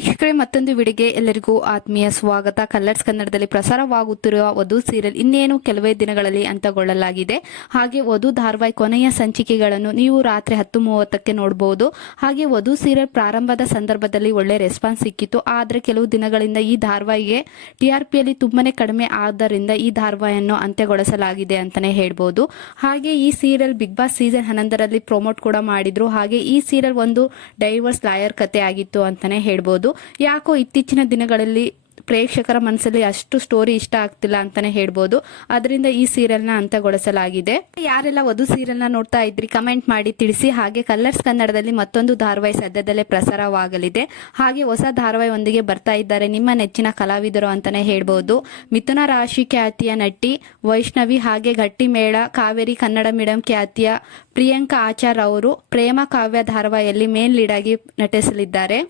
ವೀಕ್ಷಕರೇ, ಮತ್ತೊಂದು ವಿಡಿಯೋಗೆ ಎಲ್ಲರಿಗೂ ಆತ್ಮೀಯ ಸ್ವಾಗತ. ಕಲರ್ಸ್ ಕನ್ನಡದಲ್ಲಿ ಪ್ರಸಾರವಾಗುತ್ತಿರುವ ವಧು ಸೀರಿಯಲ್ ಇನ್ನೇನು ಕೆಲವೇ ದಿನಗಳಲ್ಲಿ ಅಂತ್ಯಗೊಳ್ಳಲಾಗಿದೆ. ಹಾಗೆ ವಧು ಧಾರಾವಾಹಿ ಕೊನೆಯ ಸಂಚಿಕೆಗಳನ್ನು ನೀವು ರಾತ್ರಿ 10:30ಕ್ಕೆ ನೋಡಬಹುದು. ಹಾಗೆ ವಧು ಸೀರಿಯಲ್ ಪ್ರಾರಂಭದ ಸಂದರ್ಭದಲ್ಲಿ ಒಳ್ಳೆ ರೆಸ್ಪಾನ್ಸ್ ಸಿಕ್ಕಿತ್ತು. ಆದರೆ ಕೆಲವು ದಿನಗಳಿಂದ ಈ ಧಾರಾವಾಹಿಗೆ TRPಯಲ್ಲಿ ತುಂಬಾನೇ ಕಡಿಮೆ ಆದ್ದರಿಂದ ಈ ಧಾರಾವಾಹಿಯನ್ನು ಅಂತ್ಯಗೊಳಿಸಲಾಗಿದೆ ಅಂತಾನೆ ಹೇಳ್ಬೋದು. ಹಾಗೆ ಈ ಸೀರಿಯಲ್ ಬಿಗ್ ಬಾಸ್ ಸೀಸನ್ 11ರಲ್ಲಿ ಪ್ರಮೋಟ್ ಕೂಡ ಮಾಡಿದ್ರು. ಹಾಗೆ ಈ ಸೀರಿಯಲ್ ಒಂದು ಡೈವರ್ಸ್ ಲಾಯರ್ ಕತೆ ಆಗಿತ್ತು ಅಂತಾನೆ ಹೇಳ್ಬೋದು. ಯಾಕೋ ಇತ್ತೀಚಿನ ದಿನಗಳಲ್ಲಿ ಪ್ರೇಕ್ಷಕರ ಮನಸ್ಸಲ್ಲಿ ಅಷ್ಟು ಸ್ಟೋರಿ ಇಷ್ಟ ಆಗ್ತಿಲ್ಲ ಅಂತಾನೆ ಹೇಳ್ಬೋದು. ಅದರಿಂದ ಈ ಸೀರಿಯಲ್ ನ ಅಂತ್ಯಗೊಳಿಸಲಾಗಿದೆ. ಯಾರೆಲ್ಲ ವಧು ಸೀರಿಯಲ್ ನ ನೋಡ್ತಾ ಇದ್ರಿ ಕಮೆಂಟ್ ಮಾಡಿ ತಿಳಿಸಿ. ಹಾಗೆ ಕಲರ್ಸ್ ಕನ್ನಡದಲ್ಲಿ ಮತ್ತೊಂದು ಧಾರಾವಾಹಿ ಸದ್ಯದಲ್ಲೇ ಪ್ರಸಾರವಾಗಲಿದೆ. ಹಾಗೆ ಹೊಸ ಧಾರಾವಾಹಿ ಒಂದಿಗೆ ಬರ್ತಾ ಇದ್ದಾರೆ ನಿಮ್ಮ ನೆಚ್ಚಿನ ಕಲಾವಿದರು ಅಂತಾನೆ ಹೇಳ್ಬೋದು. ಮಿಥುನ ರಾಶಿ ಖ್ಯಾತಿಯ ನಟಿ ವೈಷ್ಣವಿ, ಹಾಗೆ ಗಟ್ಟಿ ಮೇಳ ಕಾವೇರಿ ಕನ್ನಡ ಮೀಡಿಯಂ ಖ್ಯಾತಿಯ ಪ್ರಿಯಾಂಕಾ ಆಚಾರ್ ಅವರು ಪ್ರೇಮ ಕಾವ್ಯ ಧಾರಾವಾಹಿಯಲ್ಲಿ ಮೇನ್ ಲೀಡ್ ಆಗಿ ನಟಿಸಲಿದ್ದಾರೆ.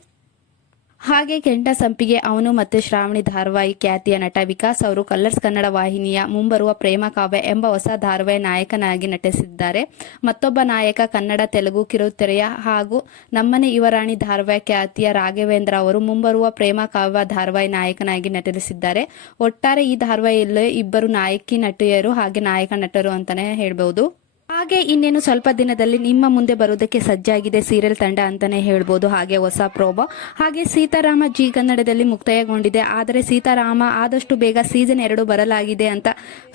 ಹಾಗೆ ಕೆಂಡ ಸಂಪಿಗೆ ಅವನು ಮತ್ತು ಶ್ರಾವಣಿ ಧಾರಾವಾಹಿ ಖ್ಯಾತಿಯ ನಟ ವಿಕಾಸ್ ಅವರು ಕಲರ್ಸ್ ಕನ್ನಡ ವಾಹಿನಿಯ ಮುಂಬರುವ ಪ್ರೇಮ ಕಾವ್ಯ ಎಂಬ ಹೊಸ ಧಾರಾವಾಹಿ ನಾಯಕನಾಗಿ ನಟಿಸಿದ್ದಾರೆ. ಮತ್ತೊಬ್ಬ ನಾಯಕ ಕನ್ನಡ ತೆಲುಗು ಕಿರುತೆರೆಯ ಹಾಗೂ ನಮ್ಮನೆ ಯುವರಾಣಿ ಧಾರಾವಾಹಿ ಖ್ಯಾತಿಯ ರಾಘವೇಂದ್ರ ಅವರು ಮುಂಬರುವ ಪ್ರೇಮ ಕಾವ್ಯ ಧಾರಾವಾಹಿ ನಾಯಕನಾಗಿ ನಟಿಸಿದ್ದಾರೆ. ಒಟ್ಟಾರೆ ಈ ಧಾರಾವಾಹಿಯಲ್ಲಿ ಇಬ್ಬರು ನಾಯಕಿ ನಟಿಯರು ಹಾಗೆ ನಾಯಕ ನಟರು ಅಂತಾನೆ ಹೇಳ್ಬಹುದು. ಹಾಗೆ ಇನ್ನೇನು ಸ್ವಲ್ಪ ದಿನದಲ್ಲಿ ನಿಮ್ಮ ಮುಂದೆ ಬರುವುದಕ್ಕೆ ಸಜ್ಜಾಗಿದೆ ಸೀರಿಯಲ್ ತಂಡ ಅಂತಾನೆ ಹೇಳ್ಬೋದು. ಹಾಗೆ ಹೊಸ ಪ್ರೋಮೋ. ಹಾಗೆ ಸೀತಾರಾಮ ಜಿ ಕನ್ನಡದಲ್ಲಿ ಮುಕ್ತಾಯಗೊಂಡಿದೆ. ಆದರೆ ಸೀತಾರಾಮ ಆದಷ್ಟು ಬೇಗ ಸೀಸನ್ 2 ಬರಲಾಗಿದೆ ಅಂತ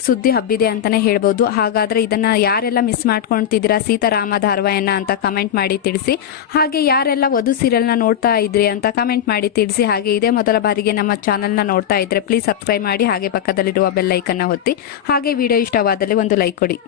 ಸುದ್ದಿ ಹಬ್ಬಿದೆ ಅಂತಾನೆ ಹೇಳ್ಬೋದು. ಹಾಗಾದ್ರೆ ಇದನ್ನ ಯಾರೆಲ್ಲ ಮಿಸ್ ಮಾಡ್ಕೊಳ್ತಿದ್ದೀರಾ ಸೀತಾರಾಮ ಧಾರಾವಾಹಿಯನ್ನ ಅಂತ ಕಮೆಂಟ್ ಮಾಡಿ ತಿಳಿಸಿ. ಹಾಗೆ ಯಾರೆಲ್ಲ ವಧು ಸೀರಿಯಲ್ ನ ನೋಡ್ತಾ ಇದ್ರಿ ಅಂತ ಕಮೆಂಟ್ ಮಾಡಿ ತಿಳಿಸಿ. ಹಾಗೆ ಇದೇ ಮೊದಲ ಬಾರಿಗೆ ನಮ್ಮ ಚಾನೆಲ್ ನ ನೋಡ್ತಾ ಇದ್ರೆ ಪ್ಲೀಸ್ ಸಬ್ಸ್ಕ್ರೈಬ್ ಮಾಡಿ. ಹಾಗೆ ಪಕ್ಕದಲ್ಲಿರುವ ಬೆಲ್ ಐಕನ್ ಒತ್ತಿ. ಹಾಗೆ ವಿಡಿಯೋ ಇಷ್ಟವಾದಲ್ಲಿ ಒಂದು ಲೈಕ್ ಕೊಡಿ.